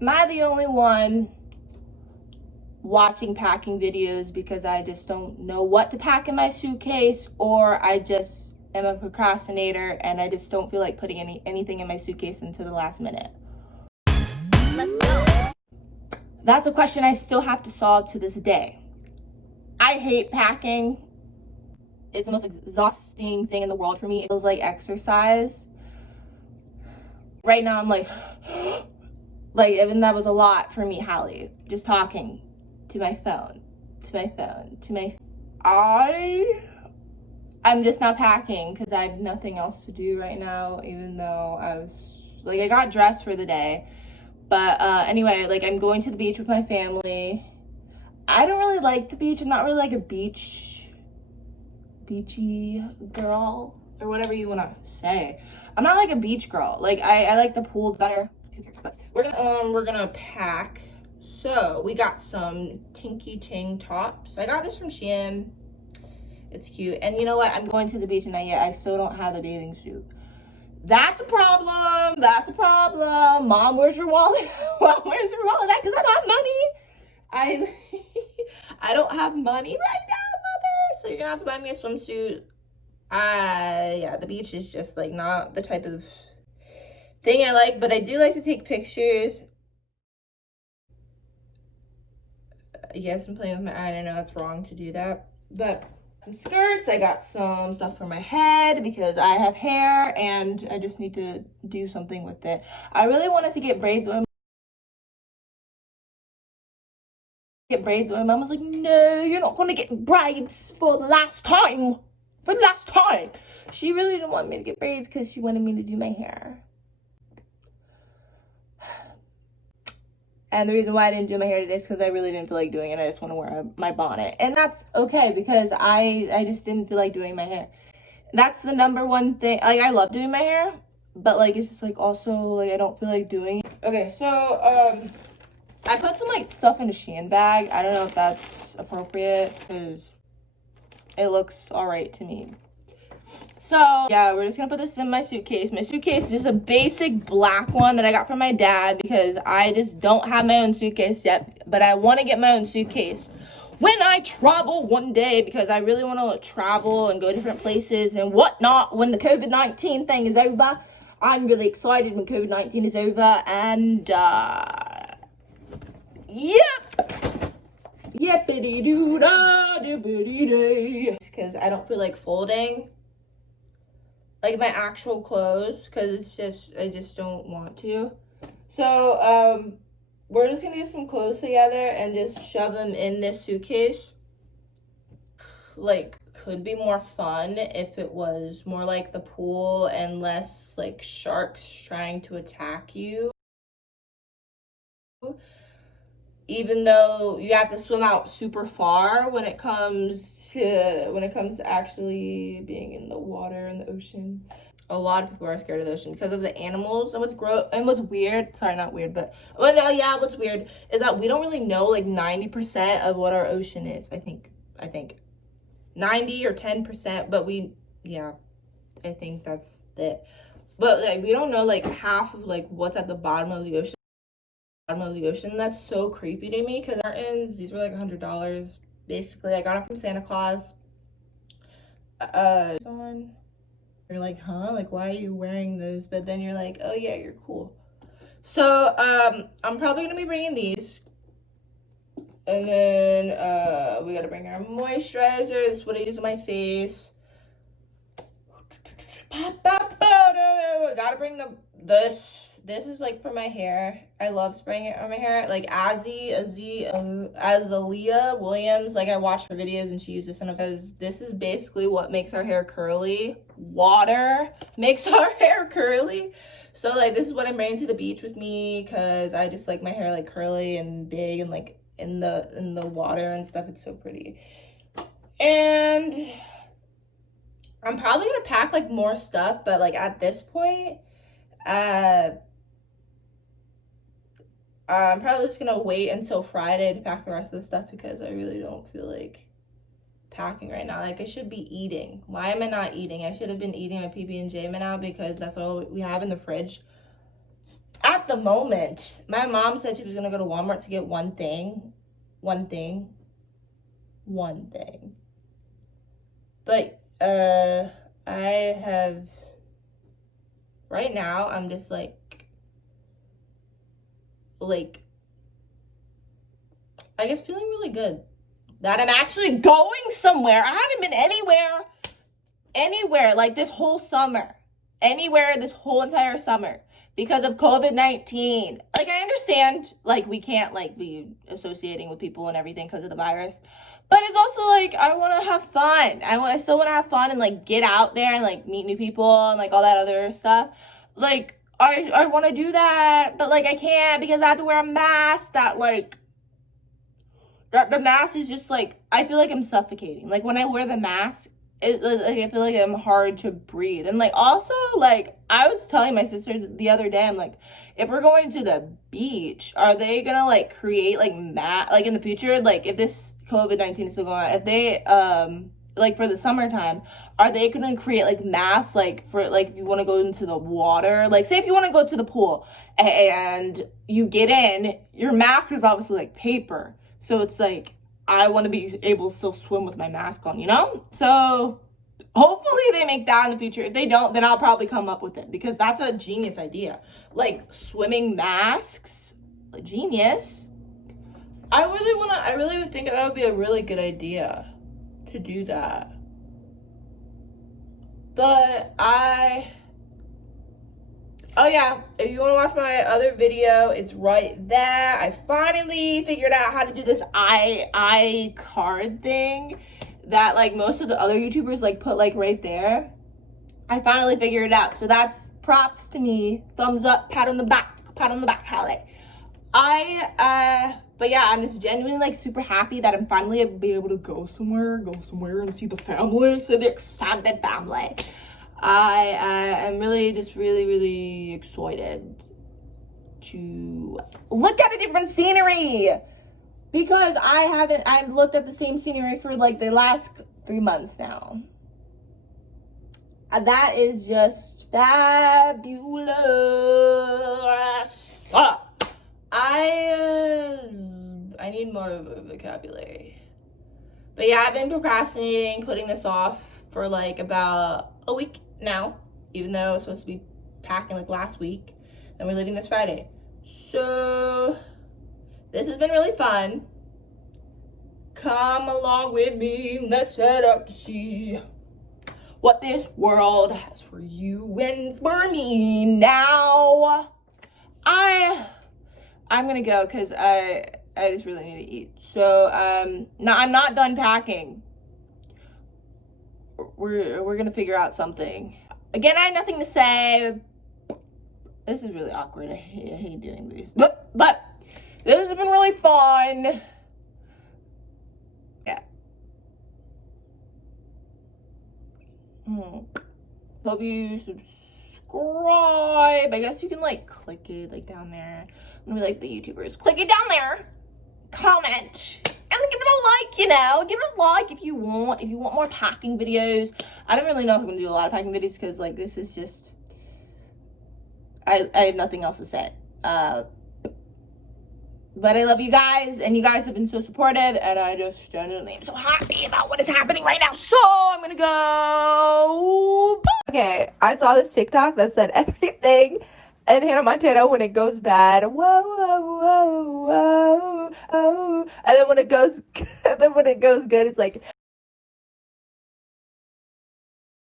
Am I the only one watching packing videos because I just don't know what to pack in my suitcase, or I just am a procrastinator and I just don't feel like putting anything in my suitcase until the last minute? Let's go. That's a question I still have to solve to this day. I hate packing. It's the most exhausting thing in the world for me. It feels like exercise. Right now I'm like even that was a lot for me, Halle. Just talking to my phone, I'm just not packing because I have nothing else to do right now, even though I got dressed for the day. But anyway, I'm going to the beach with my family. I don't really like the beach. I'm not really like a beachy girl, or whatever you want to say. I'm not like a beach girl. I like the pool better. Who cares? But we're gonna pack. So we got some Tinky Ting tops. I got this from Shein. It's cute. And you know what? I'm going to the beach tonight, yet I still don't have a bathing suit. That's a problem. That's a problem. Mom, where's your wallet? Mom, where's your wallet? Because I don't have money. I don't have money right now, mother. So you're gonna have to buy me a swimsuit. Yeah, the beach is just not the type of thing I like, but I do like to take pictures. Yes, I'm playing with my eye. I know it's wrong to do that, but some skirts. I got some stuff for my head because I have hair and I just need to do something with it. I really wanted to get braids, but my mom was like, no, you're not gonna get braids for the last time. She really didn't want me to get braids because she wanted me to do my hair. And the reason why I didn't do my hair today is because I really didn't feel like doing it. I just want to wear my bonnet. And that's okay because I just didn't feel like doing my hair. That's the number one thing. I love doing my hair, but it's just also I don't feel like doing it. Okay, so I put some stuff in a Shein bag. I don't know if that's appropriate because it looks alright to me. So yeah, we're just gonna put this in my suitcase. My suitcase is just a basic black one that I got from my dad because I just don't have my own suitcase yet, but I want to get my own suitcase when I travel one day because I really want to travel and go different places and whatnot when the COVID-19 thing is over. I'm really excited when COVID-19 is over, and yippity doo da dippity day, because I don't feel like folding my actual clothes because I just don't want to. So we're just gonna get some clothes together and just shove them in this suitcase. Could be more fun if it was more like the pool and less sharks trying to attack you, even though you have to swim out super far when it comes to actually being in the water in the ocean. A lot of people are scared of the ocean because of the animals. And what's weird, sorry, not weird, but what's weird is that we don't really know 90% of what our ocean is. I think 90 or 10%, but I think that's it. But we don't know half of what's at the bottom of the ocean. That's so creepy to me because curtains, these were $100 basically. I got them from Santa Claus. You're like, huh? Why are you wearing those? But then you're like, oh yeah, you're cool. So I'm probably gonna be bringing these, and then we gotta bring our moisturizer. This is what I use on my face. Gotta bring this. This is for my hair. I love spraying it on my hair. Azalea Williams, I watch her videos and she uses this because this is basically what makes our hair curly. Water makes our hair curly. So this is what I'm bringing to the beach with me because I just like my hair curly and big and in the water and stuff. It's so pretty. And I'm probably gonna pack more stuff, but at this point I'm probably just gonna wait until Friday to pack the rest of the stuff because I really don't feel like packing right now. I should be eating. Why am I not eating? I should have been eating my PB&J now because that's all we have in the fridge at at the moment. My mom said she was gonna go to Walmart to get one thing. But I have, right now I'm just like I guess feeling really good that I'm actually going somewhere. I haven't been anywhere like this whole summer. Anywhere this whole entire summer because of COVID-19. Like, I understand, like, we can't, like, be associating with people and everything because of the virus. But it's also, like, I want to have fun. I still want to have fun and, like, get out there and, like, meet new people and, like, all that other stuff. Like, I want to do that, but, like, I can't because I have to wear a mask that, like, the mask is just, like, I feel like I'm suffocating. Like, when I wear the mask, like, I feel like I'm hard to breathe. And, like, also, like, I was telling my sister the other day, I'm like, if we're going to the beach, are they gonna, like, create, like, like, in the future, like, if this COVID-19 is still going on, if they, like, for the summertime, are they gonna create, like, masks, like, for, like, if you want to go into the water, like, say if you want to go to the pool, and you get in, your mask is obviously, like, paper. So it's like, I want to be able to still swim with my mask on, you know? So hopefully they make that in the future. If they don't, then I'll probably come up with it because that's a genius idea. Like, swimming masks, a genius. I really would think that would be a really good idea to do that. But oh yeah, if you want to watch my other video, it's right there. I finally figured out how to do this I card thing that, like, most of the other YouTubers, like, put, like, right there. I finally figured it out. So that's props to me. Thumbs up, pat on the back, Halle. But yeah, I'm just genuinely, like, super happy that I'm finally be able to go somewhere and see the family, see the extended family. I am really just really excited to look at a different scenery because I've looked at the same scenery for, like, the last 3 months now. That is just fabulous. I need more vocabulary. But yeah, I've been procrastinating, putting this off for, like, about a week now, even though I was supposed to be packing, like, last week, and we're leaving this Friday. So this has been really fun. Come along with me, let's head out to see what this world has for you and for me. Now I'm gonna go because I just really need to eat. So no, I'm not done packing. We're gonna figure out something. Again, I have nothing to say. This is really awkward. I hate doing these. But this has been really fun. Yeah. Hope you subscribe. I guess you can, like, click it, like, down there. I'm gonna be like the YouTubers. Click it down there. Comment. And give it a like, you know. Give it a like if you want. If you want more packing videos. I don't really know if I'm gonna do a lot of packing videos because, like, this is just, I have nothing else to say. But I love you guys, and you guys have been so supportive, and I just genuinely am so happy about what is happening right now. So I'm gonna go. Okay, I saw this TikTok that said everything and Hannah Montana when it goes bad, whoa, whoa, whoa, whoa, oh, and then when it goes good, it's like